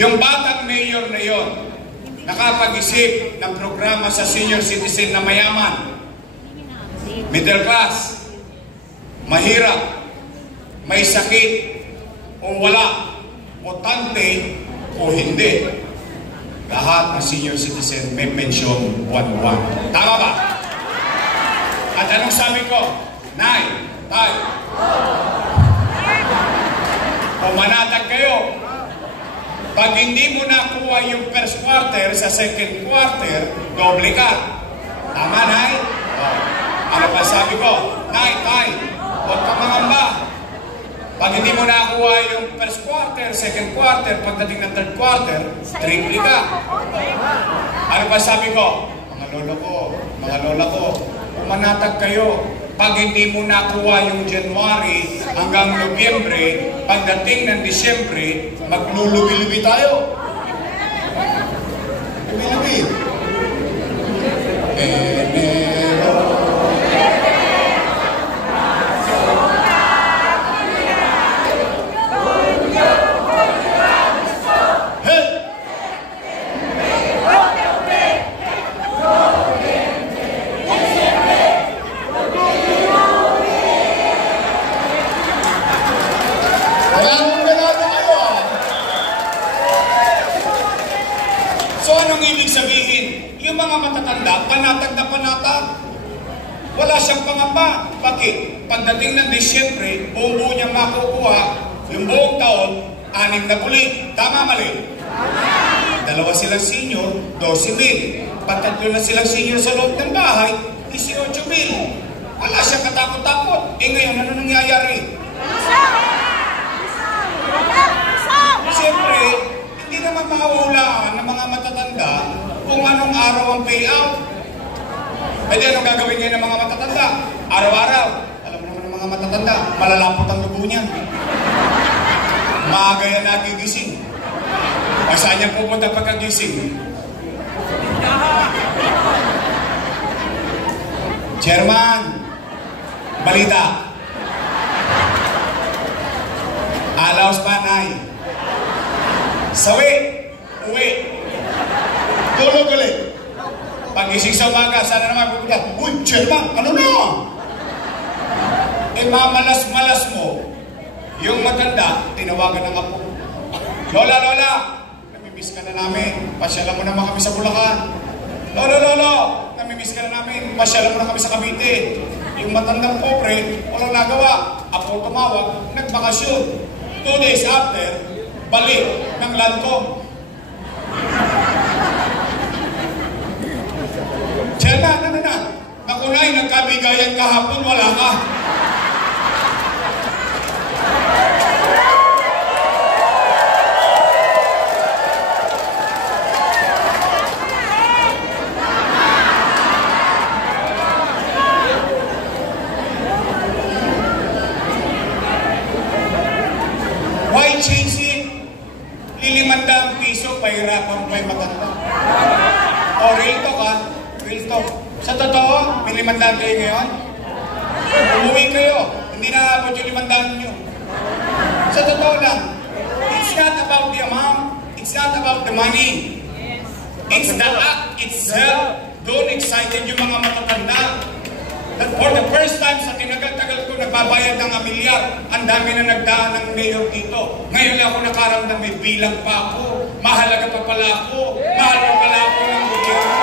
Yung batang mayor na yon, nakapag-isip ng programa sa senior citizen na mayaman, middle class, mahirap, may sakit o wala, botante o hindi. Lahat ng senior citizen may pensyon buwan-buwan. Tama ba? At anong sabi ko? Nay, tay, pumanatag kayo. Pag hindi mo nakuha yung first quarter, sa second quarter, doble ka. Tama, Nay? Ano pa sabi ko? Nay, tay, huwag kang mangamba. Pag hindi mo nakuha yung first quarter, second quarter, pagdating ng third quarter, triple ka. Ano pa sabi ko? Mga lola ko, pumanatag kayo. Pag hindi mo nakuha yung January hanggang Nobyembre, pagdating ng Disyembre, maglulubi-lubi tayo. Lubi-lubi. So anong ibig sabihin? Yung mga matatanda, panatag na panatag. Wala siyang pangamba. Bakit? Pagdating ng Disyembre, buong-buo niyang makukuha, yung buong taon, 6 na ulit. Tama, mali? Dalawa silang senior, 12,000. Patatlo na silang senior sa loob ng bahay, 18,000. Wala siyang katakot-takot. Eh ngayon, ano nangyayari? Siyempre, hindi naman mahulaan ng mga matatanda kung anong araw ang payout. Pwede anong gagawin ngayon ng mga matatanda? Araw-araw. Alam mo naman ng mga matatanda, malalapot ang dugo niya. Maaga yan nagigising. Pag saan niya pupunta pagkagising? Chairman, balita. Alaos panay. Sawi, uwi. Tulog ulit. Pag-ising sa umaga, sana naman pupunta. Uy, chairman, ano na? Eh, mamalas-malas mo. Yung matanda, tinawagan ng apo. Lola, namimiss ka na namin. Pasyalan mo naman kami sa Bulacan. Lolo, namimiss ka na namin. Pasyalan mo na kami sa Cavite. Yung matandang pobre, walang nagawa. Apo tumawag, nagbakasyon. 2 days after, balik ng Landcom. Chairman, ano na? Ako na ay nagkabigayan kahapon, wala ka. Why change it? Lilimandang piso, pahirapan may matanda. O, real talk ha? Real talk. Sa totoo, may 500 kayo ngayon? Umuwi kayo. Hindi na abot yung 500 nyo. Sa totoo lang, it's not about the amount. It's not about the money. It's the act itself. Doon excited yung mga matatanda. That for the first time sa tinagal-tagal ko nagbabayad ng 1 milyar, ang dami na nagdaan ng mayor dito. Ngayon lang ako nakaramdam, may bilang pa ako. Mahalaga pa pala ako. Mahal pa pala ako ng gobyerno.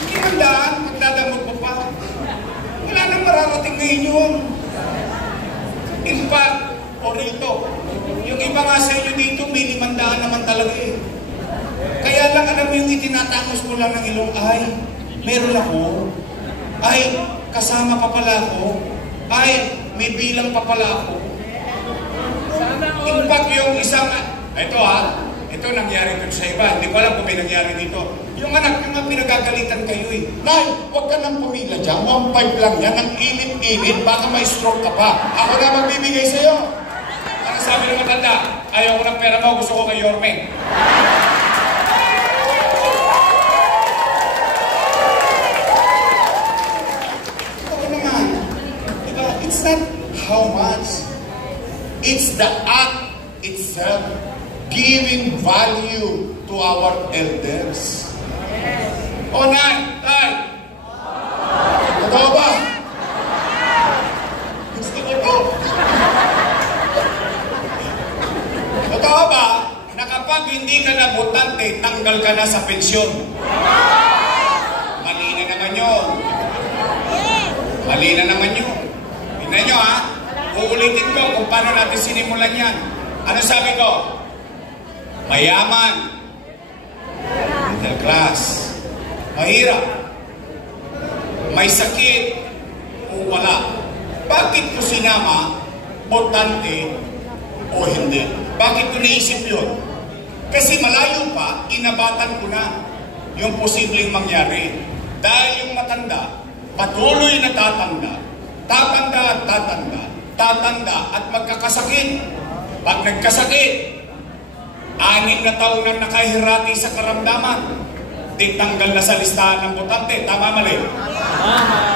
Hindi mandaan, magdadamot mo pa. Wala nang mararating ngayon yun. In fact, o rito, yung iba nga sa inyo dito, may 500 naman talaga eh. Kaya lang alam mo yung itinatangos mo lang ng ilong, ay, meron ako, ay, kasama pa pala ako, ay, may bilang pa pala ako. In fact, yung isang, ito ito nangyari dun sa iba, hindi ko alam kung may nangyari dito. Yung anak nyo nga pinagagalitan kayo eh. Nay, huwag ka nang pumila dyan, 1.5 lang yan, ang init-init, baka may stroke ka pa. Ako na magbibigay sa'yo. Ano sabi ng matanda? Ayaw ko ng pera mo, gusto ko kay Yorme. It's not how much. It's the act itself giving value to our elders. O Nay, Tay, totoo ba? Gusto ko to. Totoo ba na kapag hindi ka na botante, tanggal ka na sa pensyon? Mali na naman yun. Mali na naman yun. Tingnan nyo ha, uulitin ko kung paano natin sinimulan yan. Ano sabi ko? Mayaman, middle class, mahirap, may sakit, o wala. Bakit ko sinama, botante o hindi? Bakit ko naisip yun? Kasi malayo pa, inabatan ko na yung posibleng mangyari. Dahil yung matanda, patuloy na tatanda, tatanda at tatanda, tatanda at magkakasakit. Pag nagkasakit, 6 na taon nang nakahirati sa karamdaman, titanggal na sa listahan ng botante. Tama, mali?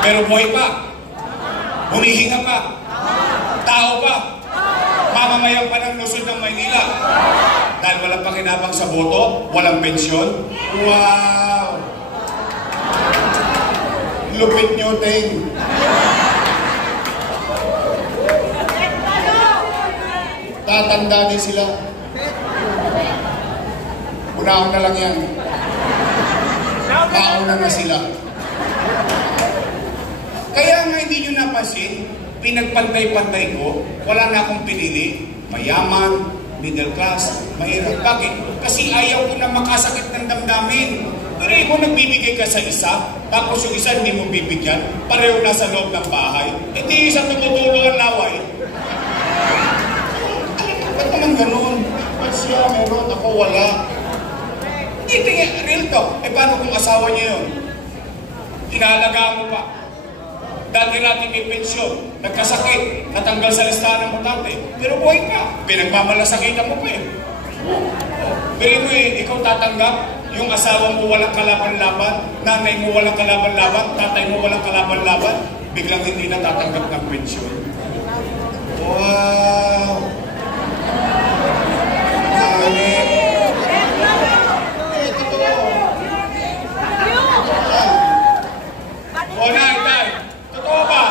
Pero buhay pa. Humihinga pa. Tao pa. Mamamayan pa ng Luzon ng Maynila. Dahil walang pakinabang sa boto, walang pensyon. Wow! Lupit nyo, Ting. Tatanda din sila. Una-una lang yan. Mauna na sila. Kaya nga hindi nyo napansin, pinagpantay-pantay ko, wala na akong pinili. Mayaman, middle class, mahirap. Bakit? Kasi ayaw ko na makasakit ng damdamin. Pero mo nagbibigay ka sa isa, tapos yung isa hindi mo bibigyan, pareho na sa loob ng bahay. Hindi isang tutulungan laway. Ba't naman ganun? Ba't siya meron, ako wala? Hindi, real talk. Paano kung asawa niya yun? Inaalagaan mo pa. Dati natin may pensyon, nagkasakit, natanggal sa listahan ng botante. Pero buhay ka, pinagmamalasakitan mo pa eh. Pero mo ikaw tatanggap, yung asawa mo walang kalaban-laban, nanay mo walang kalaban-laban, tatay mo walang kalaban-laban, biglang hindi na tatanggap ng pensyon. Wow! Dali! O Nay, Tay, totoo ba?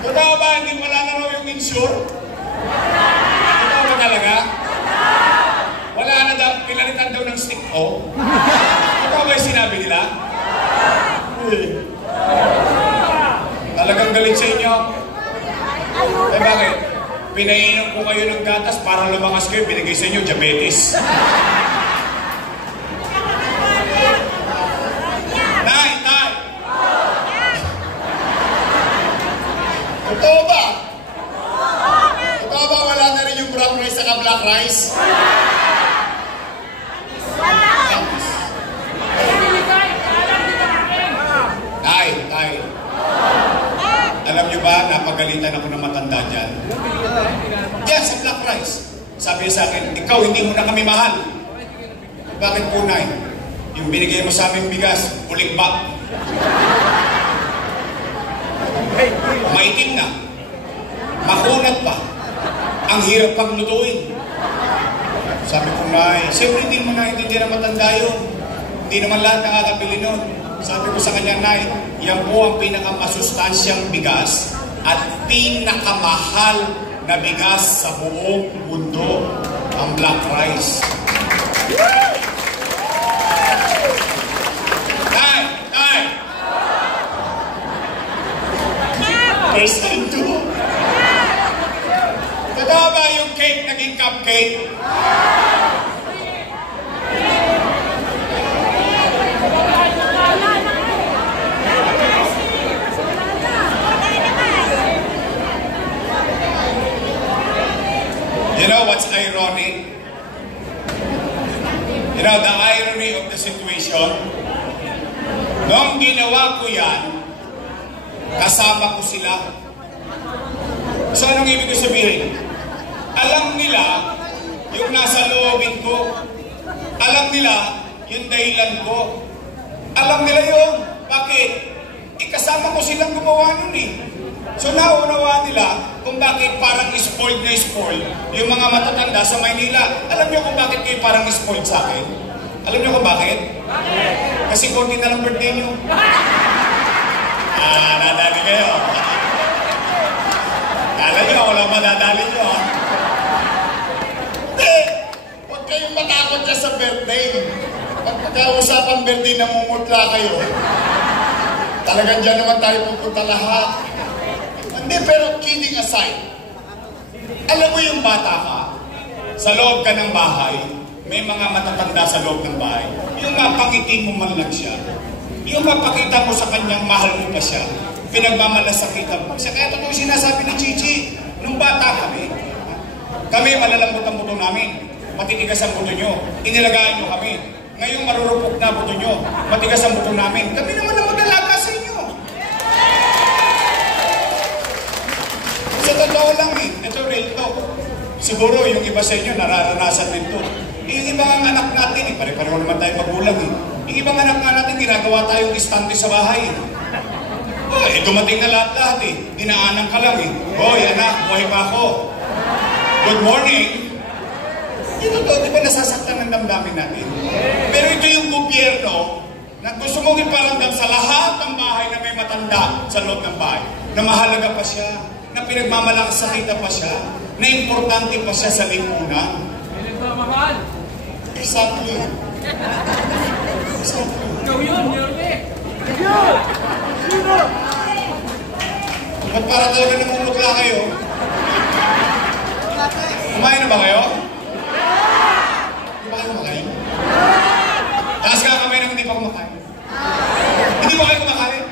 Totoo ba hindi wala na raw yung insure? Totoo ba talaga? Wala na daw, pinalitan daw ng stick o? Totoo ba yung sinabi nila? Talagang galit sa inyo? Eh bakit? Pinainom ko kayo ng gatas para lumakas kayo, binigay sa inyo diabetes. Totoo ba? Totoo ba wala na rin yung brown rice at black rice? Tay. Alam nyo ba, napagalitan ako ng matanda dyan. Diyan sa black rice. Sabi niya sa akin, ikaw hindi mo na kami mahal. Bakit po, Nay? Yung binigay mo sa aming bigas, ulikbak. Maitim na, makunat pa, ang hirap pang lutuin. Sabi ko, Nay, siyempre hindi mo naintindihan na matanda yun. Hindi naman lahat nakakabili nun. Sabi ko sa kanya, Nay, yan po ang pinakamasustansyang bigas at pinakamahal na bigas sa buong mundo, ang black rice. First time to. Totoo ba yung cake naging cupcake? You know what's ironic? You know the irony of the situation? Nung ginawa ko yan, kasama ko sila. So anong ibig ko sabihin? Alam nila yung nasa loobin ko. Alam nila yung dahilan ko. Alam nila yun. Bakit? Kasama ko silang gumawa nun eh. So nauunawaan nila kung bakit parang spoiled na spoiled yung mga matatanda sa Maynila. Alam niyo kung bakit kayo parang spoiled sa akin? Alam niyo kung bakit? Bakit? Kasi konti na lang birthday niyo. Nadali kayo. Kala niyo ako lang madadali niyo, ha? Hindi! Huwag kayong matakot dyan sa birthday. Pag pagkausapang birthday, namumutla kayo. Talagang dyan naman tayo pupunta lahat. Hindi, pero kidding aside, alam mo yung bata ka, sa loob ka ng bahay, may mga matatanda sa loob ng bahay, yung mapangiti mo man lang siya, yung mapakita mo sa kanyang mahal mo pa siya, pinagmamalasakitan mo. Kaya totoo sinasabi ni Chichi, nung bata kami malalambot ang buto namin, matitigas ang buto nyo, inilagaan nyo kami. Ngayon marurupok na buto nyo, matigas ang buto namin. Kami naman ang mag-alaga sa inyo. Sa totoo lang ito real talk. Siguro yung iba sa inyo nararanasan din ito. Yung ibang anak natin, pare-pareho naman tayo magulang Yung ibang anak natin, ginagawa tayong istante sa bahay. Dumating na lahat dinaanan ka lang Hoy anak, buhay pa ako. Good morning. Ito to, di ba nasasaktan ng damdamin natin? Pero ito yung gobyerno na gusto mong iparamdam sa lahat ng bahay na may matanda sa loob ng bahay, na mahalaga pa siya, na pinagmamalakasakita pa siya, na importante pa siya sa lipunan. Pinagmamahal. Exactly. Ikaw yun, Yorme. Ba't para talaga namumutla kayo? Kumain na ba kayo? Hindi ba kayo kumakain? Taas ka kamay nang hindi pa kumakain. Hindi ba kayo kumakain?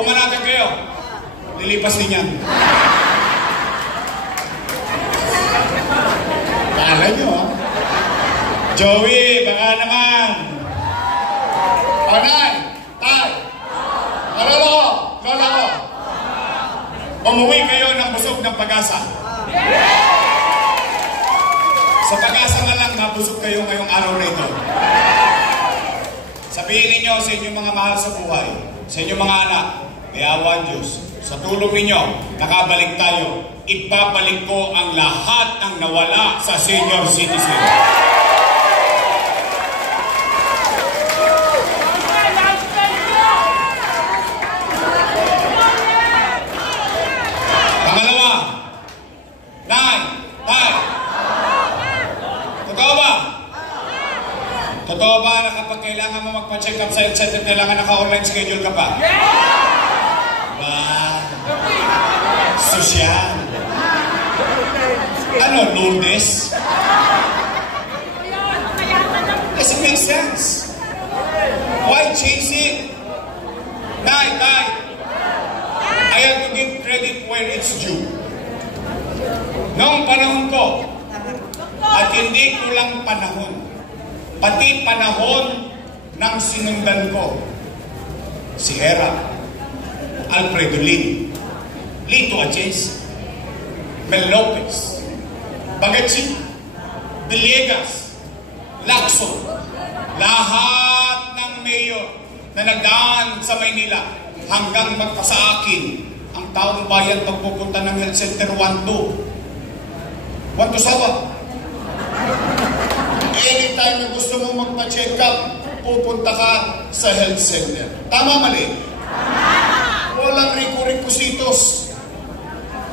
Pumanatag kayo. Lilipas din yan. Kala nyo, Joey, baka naman. Panay, tay, lola ko. Umuwi kayo ng busog ng pag-asa. Sa pag-asa na lang, nabusog kayo ngayong araw na ito. Sabihin ninyo sa inyong mga mahal sa buhay, sa inyong mga anak, may awa ang Diyos. Sa tulong ninyo, nakabalik tayo. Ibabalik ko ang lahat ng nawala sa senior citizen. Pangalawa, Nay, totoo ba? Totoo ba na kapag kailangan mo magpa-check up sa health center, kailangan naka-online schedule ka pa? Sosyal. Lourdes? Does it make sense? Why change it? Nay, I have to give credit where it's due. Noong panahon ko, at hindi ko lang panahon, pati panahon ng sinundan ko, si Hera, Alfredo Lito Aches, Mel Lopez, Bagachi, Villegas, Lacson, lahat ng mayor na nagdaan sa Maynila hanggang magpasa akin ang taong bayan pagpupunta ng health center 1-2 sawa. Anytime na gusto mo magpa-check up, pupunta ka sa health center. Tama, mali? Walang rico-ricositos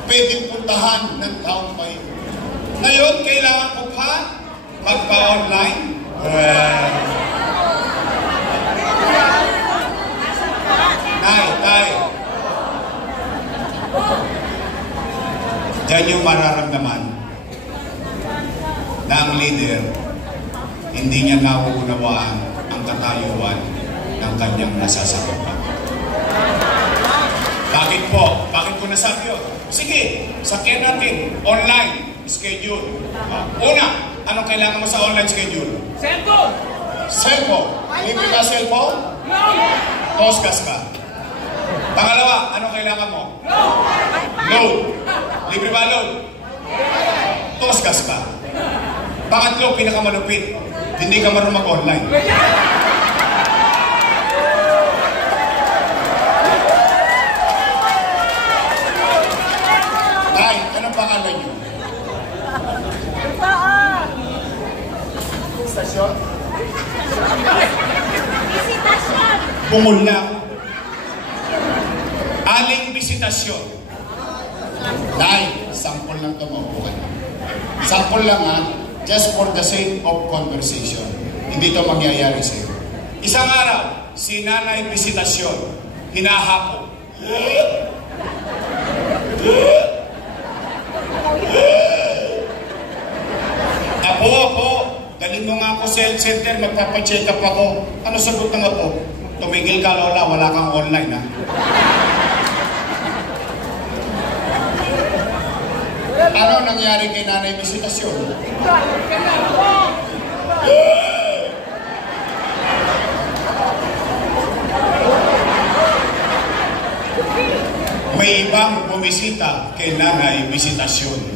pwedeng puntahan ng taong bayan. Ngayon, kailangan ko pa magpa-online. Tay. Diyan yung mararamdaman na ang leader hindi niya nauunawaan ang katayuan ng kanyang nasasakupan. Bakit po? Bakit ko nasabi yun? Sige, sakyan natin. Online schedule. Una, anong kailangan mo sa online schedule? Cellphone! Cellphone. Libre ka cellphone? No! Toskas ka. Pangalawa, anong kailangan mo? Load. Libre ba load? Toskas ka. Pangatlo, pinakamalupit. Hindi ka marunong mag-online. pangalan niyo? Stasyon? Visitasyon. Bungol na. Aling bisitasyon. Nay, sample lang ito, maupo kayo. Sample lang ha, just for the sake of conversation. Hindi ito mangyayari sa iyo. Isang araw, si Nanay Bisitasyon, hinahapo. Apo, dalhin mo nga ako sa health center, magpapacheck up ako. Ano sagot ng apo? Tumigil ka, Lola, wala kang online ha. Ano nangyari kay Nanay Bisitasyon? May ibang bumisita kay Nanay Bisitasyon.